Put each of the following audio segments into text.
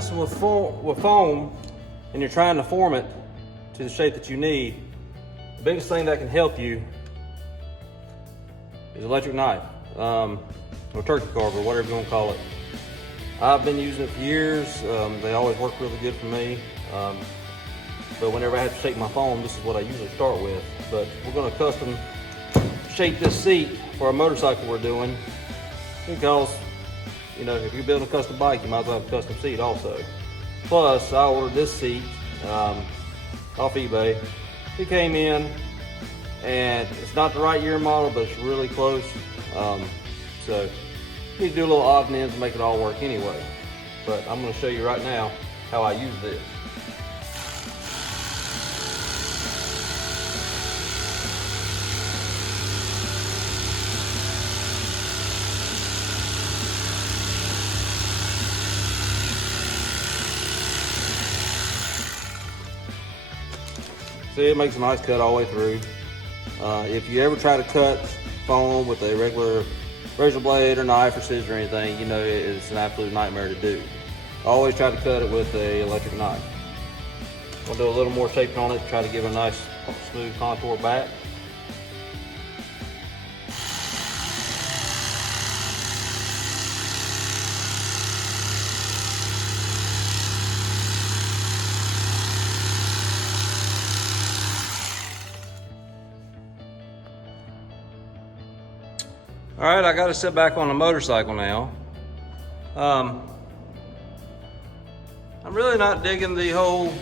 messing with foam and you're trying to form it to the shape that you need, the biggest thing that can help you is electric knife, or turkey carver, whatever you want to call it. I've been using it for years. They always work really good for me. But whenever I have to shape my foam, this is what I usually start with. But we're going to custom shape this seat for a motorcycle we're doing, because you know, if you're building a custom bike, you might as well have a custom seat also. Plus, I ordered this seat off eBay. It came in, and it's not the right year model, but it's really close. So you need to do a little odds and ends to make it all work anyway. But I'm going to show you right now how I use this. See, it makes a nice cut all the way through. If you ever try to cut foam with a regular razor blade or knife or scissors or anything, you know it's an absolute nightmare to do. Always try to cut it with an electric knife. We'll do a little more shaping on it, try to give a nice smooth contour back. All right, I got to sit back on the motorcycle now. I'm really not digging the whole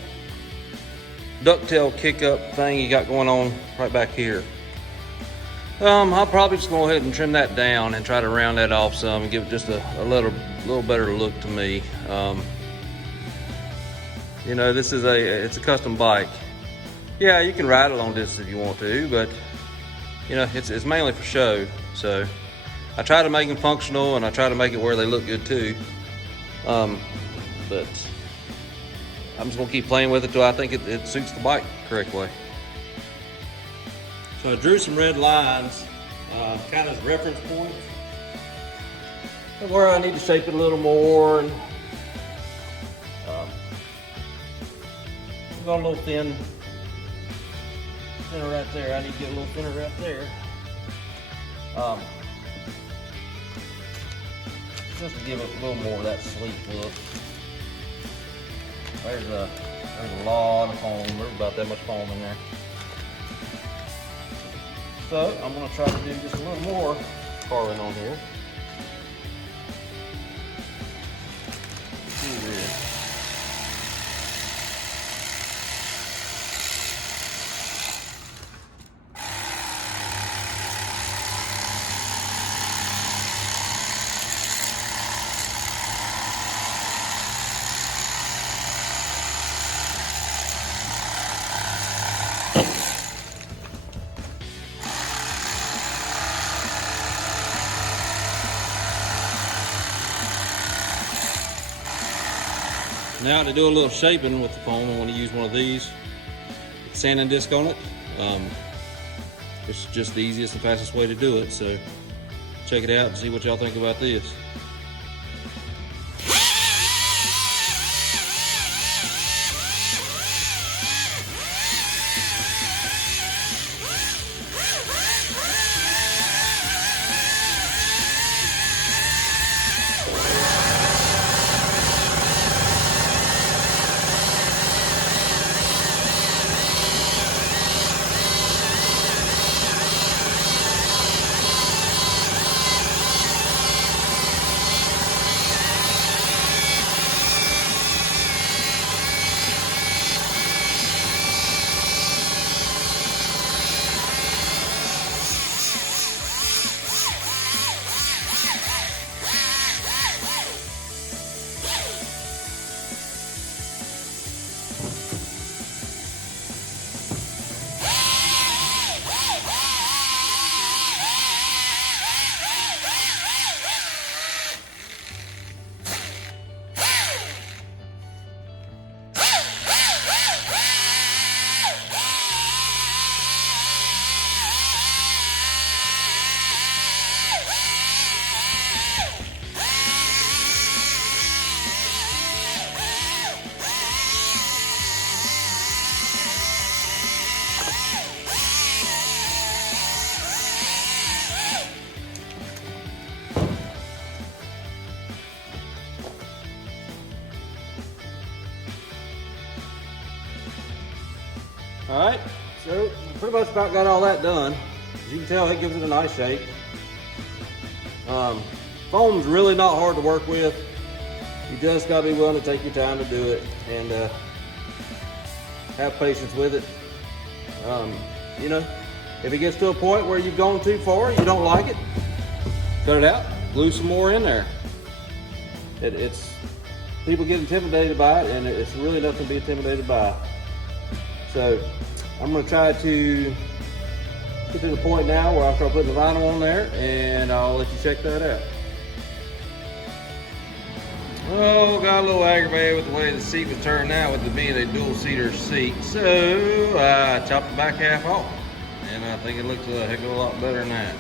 ducktail kick up thing you got going on right back here. I'll probably just go ahead and trim that down and try to round that off some and give it just a little better look to me. You know, this is it's a custom bike. Yeah, you can ride it long distance if you want to, but you know, it's mainly for show. So I try to make them functional, and I try to make it where they look good too. But I'm just gonna keep playing with it till I think it suits the bike the correct way. So I drew some red lines, kind of as reference points, where I need to shape it a little more. And got a little thinner right there. I need to get a little thinner right there. Just to give it a little more of that sleek look. There's a lot of foam. There's about that much foam in there. So I'm going to try to do just a little more carving on here. Do this. Now to do a little shaping with the foam, I want to use one of these sanding disc on it. It's just the easiest and fastest way to do it, so check it out and see what y'all think about this. Alright, so pretty much about got all that done. As you can tell, it gives it a nice shape. Foam's really not hard to work with. You just gotta be willing to take your time to do it and have patience with it. You know, if it gets to a point where you've gone too far, you don't like it, cut it out, glue some more in there. It's people get intimidated by it, and it's really nothing to be intimidated by. So I'm going to try to get to the point now where I start putting the vinyl on there, and I'll let you check that out. Oh, got a little aggravated with the way the seat was turned out with it being a dual-seater seat. So I chopped the back half off, and I think it looks a heck of a lot better than that.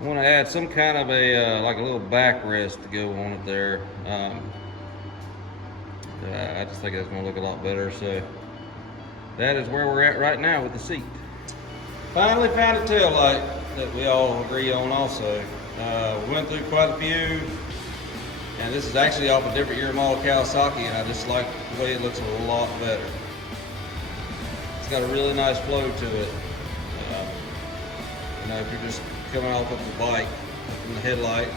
I want to add some kind of a like a little backrest to go on it there. I just think that's going to look a lot better. So that is where we're at right now with the seat. Finally found a tail light that we all agree on also. We went through quite a few, and this is actually off a different year model Kawasaki, and I just like the way it looks a lot better. It's got a really nice flow to it. You know, if you're just coming off of the bike from the headlight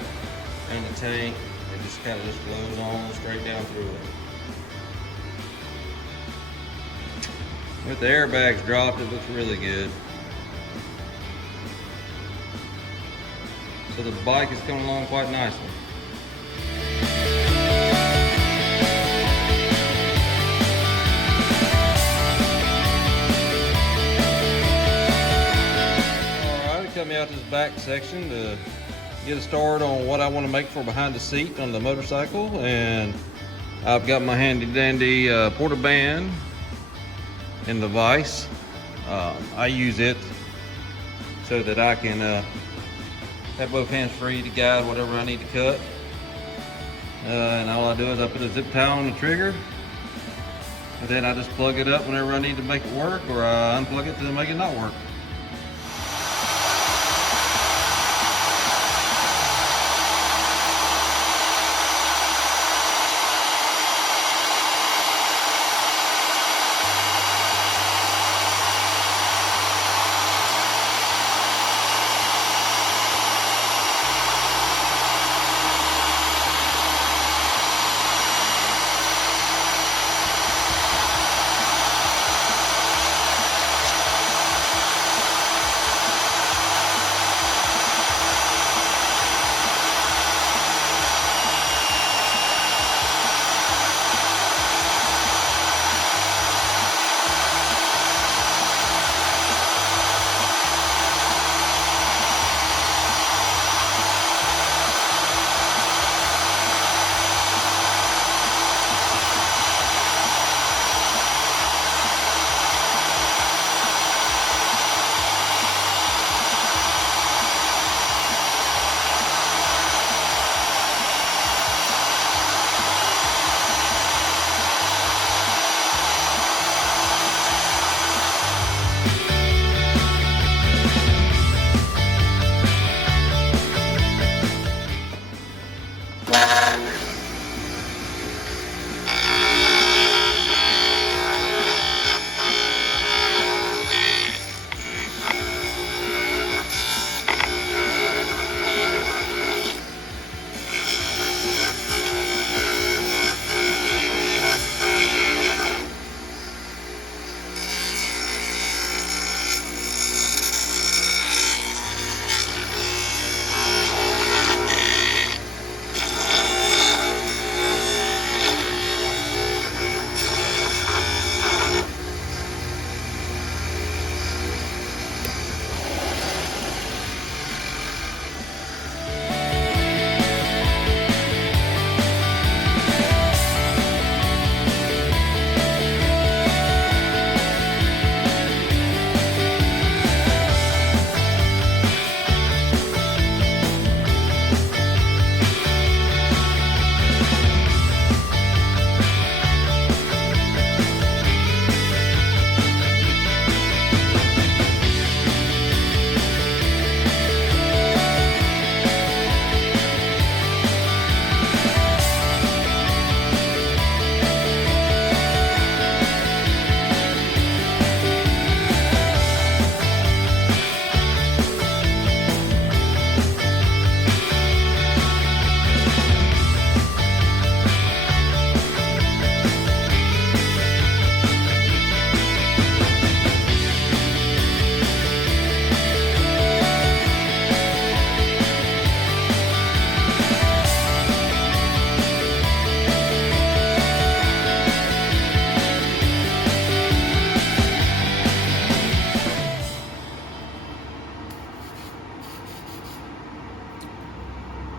and the tank, it just kind of just flows on straight down through it. With the airbags dropped, it looks really good. So the bike is coming along quite nicely. Alright, cut me out this back section to get a start on what I want to make for behind the seat on the motorcycle. And I've got my handy dandy porta band in the vise. I use it so that I can have both hands free to guide whatever I need to cut. And all I do is I put a zip tie on the trigger, and then I just plug it up whenever I need to make it work, or I unplug it to make it not work.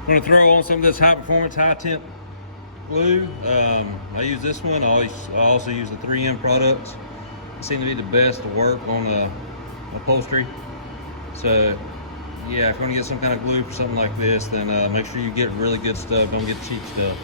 going to throw on some of this high performance, high temp glue. I use this one. I also use the 3M products. They seem to be the best to work on upholstery. So yeah, if you're going to get some kind of glue for something like this, then make sure you get really good stuff. Don't get cheap stuff.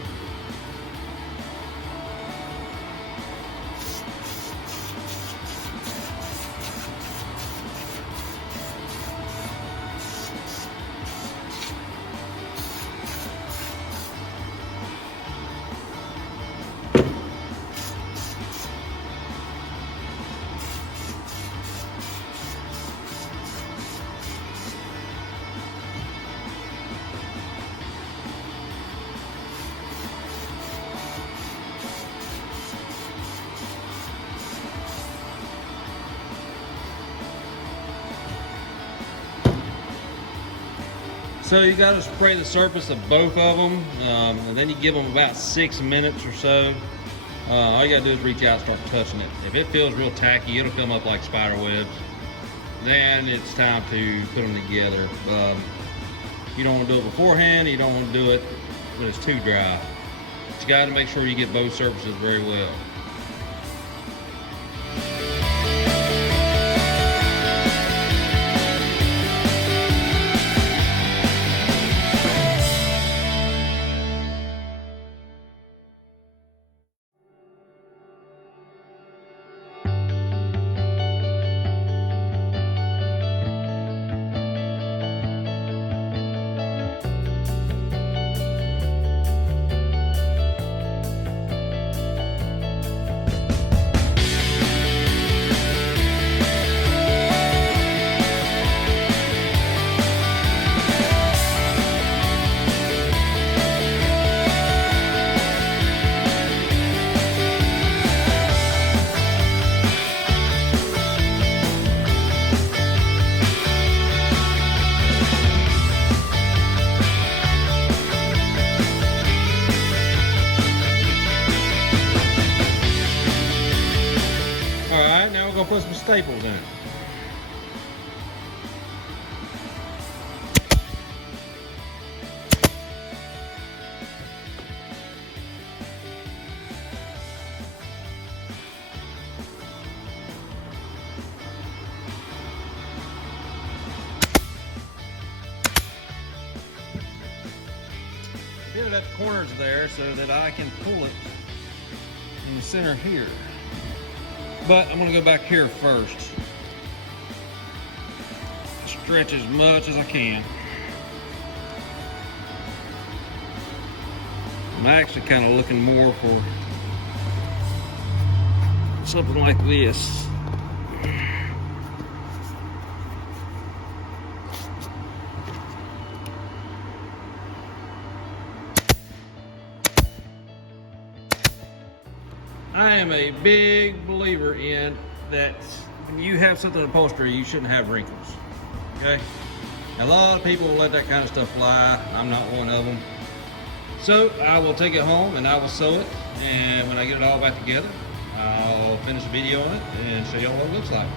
So you got to spray the surface of both of them, and then you give them about 6 minutes or so. All you got to do is reach out and start touching it. If it feels real tacky, it'll come up like spider webs. Then it's time to put them together. You don't want to do it beforehand, you don't want to do it when it's too dry. But you got to make sure you get both surfaces very well. Put some staples in it. Get it at the corners there so that I can pull it in the center here. But I'm going to go back here first. Stretch as much as I can. I'm actually kind of looking more for something like this. I am a big believer in that when you have something in upholstery, you shouldn't have wrinkles, okay? A lot of people will let that kind of stuff fly. I'm not one of them. So I will take it home and I will sew it, and when I get it all back together, I'll finish a video on it and show y'all what it looks like.